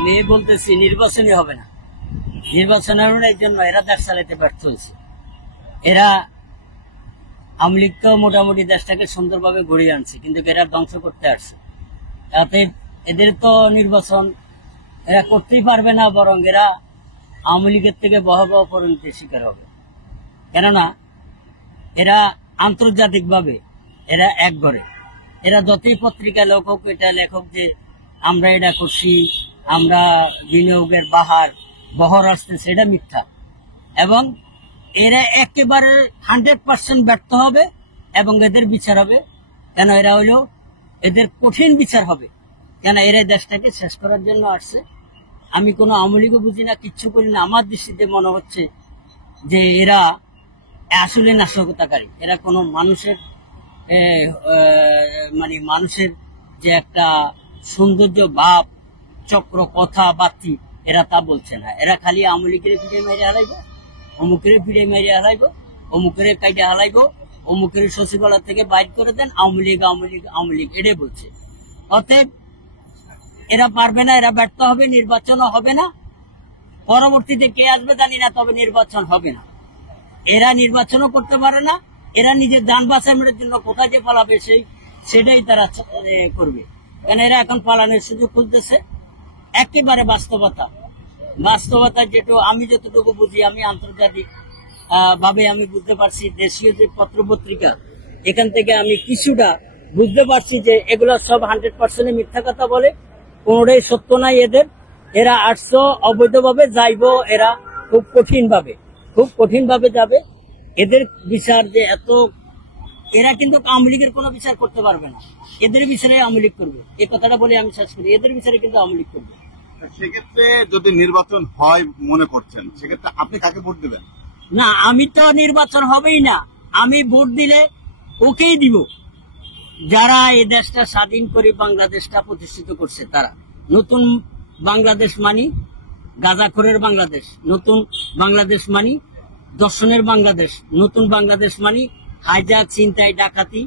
আমি বলতেছি নির্বাচনই হবে না, নির্বাচনের জন্য এরা দেশ চালাইতে ব্যর্থ হয়েছে। এরা আওয়ামী লীগ তো মোটামুটি দেশটাকে সুন্দরভাবে গড়িয়ে আনছে, কিন্তু এরা ধ্বংস করতে আসছে। তাতে এদের তো নির্বাচন এরা করতেই পারবে না, বরং এরা আওয়ামী লীগের থেকে ভয়াবহ পরিণতির শিকার হবে। কেননা এরা আন্তর্জাতিকভাবে এরা এক ঘরে, এরা যতই পত্রিকা লেখক এটা লেখক যে আমরা এটা করছি, আমরা বিনিয়োগের বহর আসতেছে, এটা মিথ্যা। এবং এরা একেবারে 100% ব্যর্থ হবে এবং এদের বিচার হবে। কেন এরা হইল এদের কঠিন বিচার হবে, কেন এরা দেশটাকে শেষ করার জন্য আসছে। আমি কোনো আওয়ামী লীগও বুঝি না, কিচ্ছু করি না। আমার দৃষ্টিতে মনে হচ্ছে যে এরা আসলে নাশকতাকারী। এরা কোনো মানুষের মানে মানুষের যে একটা সৌন্দর্য ভাব চক্র কথা বাতি এরা তা বলছে না। এরা খালি আওয়ামী লীগের ফিরে মেরে হারাইবো, অমুকের ফিরে মেরে হারাইবো, অমুকের কাইটে হারাইবো, অমুকের সচিবালয় থেকে বাইর করে দেন, আওয়ামী লীগ আওয়ামী লীগ আওয়ামী লীগ এটাই বলছে। অতএব এরা পারবে না, এরা ব্যর্থ হবে, নির্বাচনও হবে না। পরবর্তীতে কে আসবে জানি না, তবে নির্বাচন হবে না। এরা নির্বাচনও করতে পারে না। এরা নিজের যান বাঁচানোর জন্য কোথায় যে পালাবে সেটাই তারা করবে। কারণ এরা এখন পালানোর সুযোগ খুঁজতেছে। একেবারে বাস্তবতা যেটু আমি যতটুকু বুঝি, আমি আন্তর্জাতিক ভাবে আমি বুঝতে পারছি, দেশীয় যে পত্র পত্রিকা এখান থেকে আমি কিছুটা বুঝতে পারছি যে এগুলো সব 100% মিথ্যা কথা বলে, কোনোটাই সত্য নাই এদের। এরা 800 অবৈধভাবে যাইব, এরা খুব কঠিন ভাবে যাবে। এদের বিচার যে এত, এরা কিন্তু আওয়ামী লীগের কোনো বিচার করতে পারবে না, এদের বিচারে আওয়ামী লীগ করবে। এই কথাটা বলে আমি শেষ করি, এদের বিচারে কিন্তু আওয়ামী লীগ করবে। সেক্ষেত্রে যদি নির্বাচন হয় মনে করছেন, সেক্ষেত্রে আপনি কাকে ভোট দেবেন? না, আমি তো নির্বাচন হবেই না। আমি ভোট দিলে ওকেই দিব যারা এই দেশটা স্বাধীন করে বাংলাদেশটা প্রতিষ্ঠিত করছে। তারা নতুন বাংলাদেশ মানি গাঁজাখোরের বাংলাদেশ, নতুন বাংলাদেশ মানি দর্শনের বাংলাদেশ, নতুন বাংলাদেশ মানি হাইজাক ছিনতাই ডাকাতি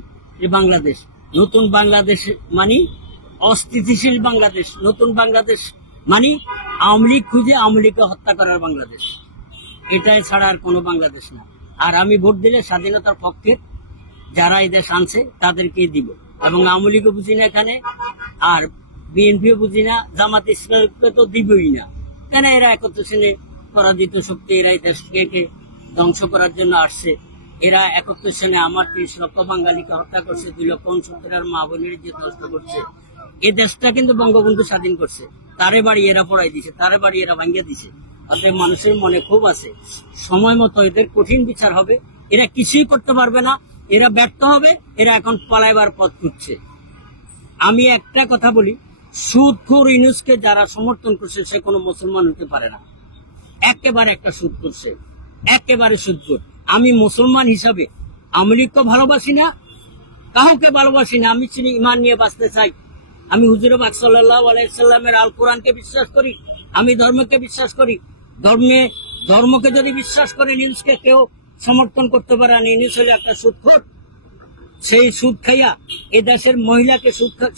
বাংলাদেশ, নতুন বাংলাদেশ মানি অস্থিতিশীল বাংলাদেশ, নতুন বাংলাদেশ মানি আওয়ামী লীগ খুঁজে আওয়ামী লীগকে হত্যা করার বাংলাদেশ। এটাই ছাড়া আর কোনো বাংলাদেশ না। আর আমি ভোট দিলে স্বাধীনতার পক্ষে যারা এই দেশ আনছে তাদেরকেই দিব। এবং আওয়ামী লীগও বুঝি না এখানে, আর বিএনপিও বুঝি না, জামাত ইসলামকে তো দিবই না। কেন এরা একত্র শ্রেণী পরাজিত শক্তি, এরা এই দেশকে ধ্বংস করার জন্য আসছে। এরা একত্র শ্রেণী আমার 30 লক্ষ বাঙালিকে হত্যা করছে, 2 লক্ষ 69 মা বোনের যে নষ্ট করছে। এই দেশটা কিন্তু বঙ্গবন্ধু স্বাধীন করছে, তারে বাড়ি এরা পড়াই দিছে, তারে বাড়ি এরা ভাঙ্গিয়ে দিছে। অতএব মানুষের মনে ক্ষোভ আছে, সময় মতো এদের কঠিন বিচার হবে। এরা কিছুই করতে পারবে না, এরা ব্যর্থ হবে। এরা এখন পালাইবার পথ খুঁজছে। আমি একটা কথা বলি, সুদখোর ইউনূসকে যারা সমর্থন করছে সে কোনো মুসলমান হতে পারে না। একেবারে একটা সুদ করছে, একেবারে সুদখোর। আমি মুসলমান হিসাবে আওয়ামী লীগকে ভালোবাসি না, কাউকে ভালোবাসি না। আমি ইমান নিয়ে বাঁচতে চাই। আমি হুজুর পাক সাল্লাল্লাহু আলাইহি সাল্লামের আল কোরআনকে বিশ্বাস করি, আমি ধর্মকে বিশ্বাস করি। ধর্মকে যদি বিশ্বাস করে ইউনূসকে কেউ সমর্থন করতে পারে না। ইউনূস হলো একটা সুদখোর। সেই সুদ খাইয়া এ দেশের মহিলাকে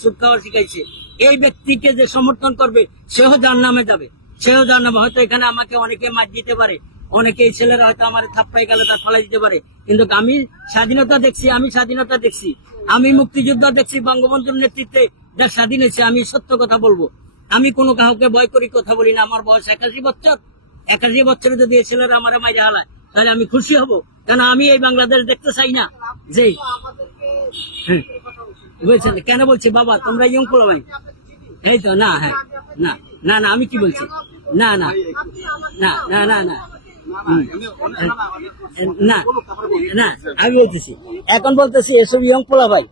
সুদ খাওয়া শিখাইছে। এই ব্যক্তিকে যে সমর্থন করবে সেও জাহান্নামে যাবে, সেও জাহান্নামে। হয়তো এখানে আমাকে অনেকে মার দিতে পারে, অনেকে এই ছেলেরা হয়তো আমার থাপ্পাই গেলে তার ফলাই দিতে পারে, কিন্তু আমি স্বাধীনতা দেখছি, আমি মুক্তিযোদ্ধা দেখছি। বঙ্গবন্ধুর নেতৃত্বে যা স্বাধীন হয়েছে, আমি সত্য কথা বলবো। আমি কোনো কাউকে ভয় করি কথা বলি না। আমার বয়স 81 বছর। 81 বছরে যদি এই ছেলেরা আমার মাইরে হালায় তাহলে আমি খুশি হব, কেন আমি এই বাংলাদেশ দেখতে চাই না। যে বলছেন কেন বলছি বাবা, তোমরা ইয়ং ভাই, এই তো না, হ্যাঁ না না না, আমি কি বলছি, না না না না না না না না, আমি বলতেছি, এখন বলতেছি এসব ইয়ং পোলা ভাই।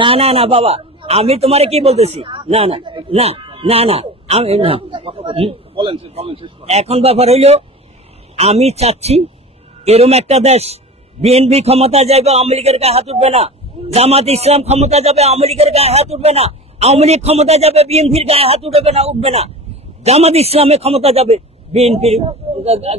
না না না বাবা, আমি তোমারে কি বলতেছি, না না না না না, আমি না। এখন ব্যাপার হইল, আমি চাচ্ছি এরকম একটা দেশ, বিএনপি ক্ষমতা যাবে, আওয়ামী লীগের গায়ে হাত উঠবে না। জামাত ইসলাম ক্ষমতা যাবে, আওয়ামী লীগের গায়ে হাত উঠবে না। আওয়ামী লীগ ক্ষমতা যাবে, বিএনপির গায়ে হাত উঠবে না। জামাত ইসলামের ক্ষমতা যাবে, বিএনপির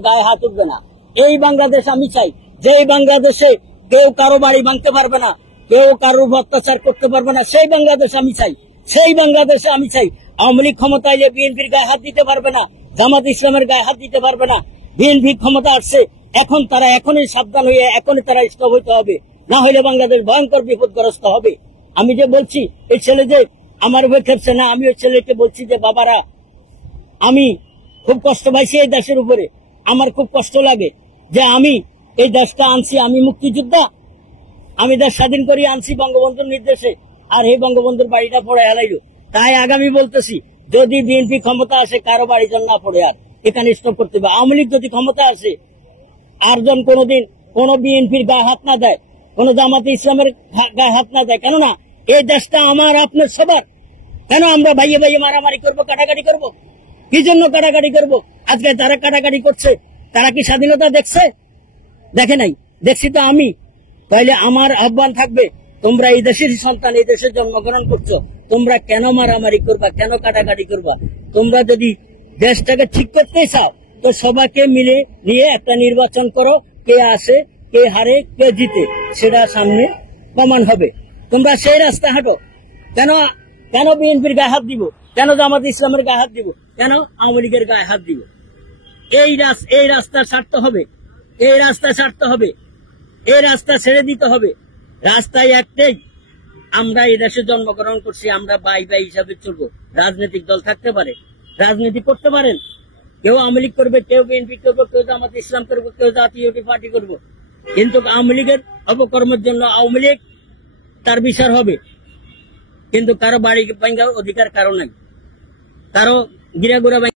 গায়ে হাত উঠবে না। এই বাংলাদেশ আমি চাই, যে এই বাংলাদেশে কেউ কারো বাড়ি ভাঙতে পারবে না, কেউ কারোর অত্যাচার করতে পারবে না। সেই বাংলাদেশ আমি চাই, সেই বাংলাদেশে আমি চাই আওয়ামী লীগ ক্ষমতা এলে বিএনপির গায়ে হাত দিতে পারবে না, জামাত ইসলামের গায়ে হাত দিতে পারবে না। বিএনপি ক্ষমতা আসছে, এখন তারা এখনই সাবধান হয়ে এখনই তারা স্টপ হইতে হবে, না হলে বাংলাদেশ ভয়ঙ্কর বিপদগ্রস্ত হবে। আমি যে বলছি এই ছেলে যে আমার উপর খেপছে না, আমি ওই ছেলেকে বলছি যে বাবারা, আমি খুব কষ্ট পাইছি এই দেশের উপরে, আমার খুব কষ্ট লাগে যে আমি এই দেশটা আনছি, আমি মুক্তিযোদ্ধা, আমি দেশ স্বাধীন করে আনছি বঙ্গবন্ধুর নির্দেশে, আর এই বঙ্গবন্ধুর বাড়িটা পড়ে হেলাইল। তাই আগামী বলতেছি, যদি বিএনপি ক্ষমতা আসে কারো বাড়ি যেন না পড়ে, আর এখানে স্টপ করতে হবে। আওয়ামী লীগ যদি ক্ষমতা আসে আর জন কোনোদিন কোন বিএনপির গায়ে হাত না দেয়, কোন জামাতে ইসলামের গায়ে হাত না দেয়, কেননা এই দেশটা আমার আপনার সবার। কেন আমরা ভাইয়ে ভাইয়ে মারামারি করবো, কাটাকাটি করবো? কি জন্য কাটাকাটি করবো? আজকে যারা কাটাকাটি করছে তারা কি স্বাধীনতা দেখছে? দেখে নাই। দেখছি তো আমি। তাইলে আমার আহ্বান থাকবে, তোমরা এই দেশের সন্তান, এই দেশে জন্মগ্রহণ করছো, তোমরা কেন মারামারি করবা, কেন কাটাকাটি করবা? তোমরা যদি দেশটাকে ঠিক করতে চাও তো সবাইকে মিলে নিয়ে একটা নির্বাচন করো, কে আসে, কে হারে, কে জিতে, সেটা সামনে প্রমাণ হবে। তোমরা সেই রাস্তা হাঁটো। কেন কেন বিএনপির গায়ে হাত দিব, কেন জামাত ইসলামের গায়ে হাত দিব, কেন আওয়ামী লীগের গায়ে হাত দিব? এই রাস্তা ছাড়তে হবে, এই রাস্তা ছাড়তে হবে, এই রাস্তা ছেড়ে দিতে হবে। রাস্তায় একটাই, আমরা এই দেশে জন্মগ্রহণ করছি, আমরা ভাই ভাই হিসাবে চলবো। রাজনৈতিক দল থাকতে পারে, রাজনীতি করতে পারেন, কেউ আওয়ামী লীগ করবে, কেউ বিএনপি করবে, কেউ জামাত ইসলাম করবে, কেউ জাতীয় পার্টি করবে, কিন্তু আওয়ামী লীগের অপকর্মের জন্য আওয়ামী লীগ তার বিচার হবে। কিন্তু কারো বাড়ি ভাঙার অধিকার কারো নাই, কারো গিরা গুড়া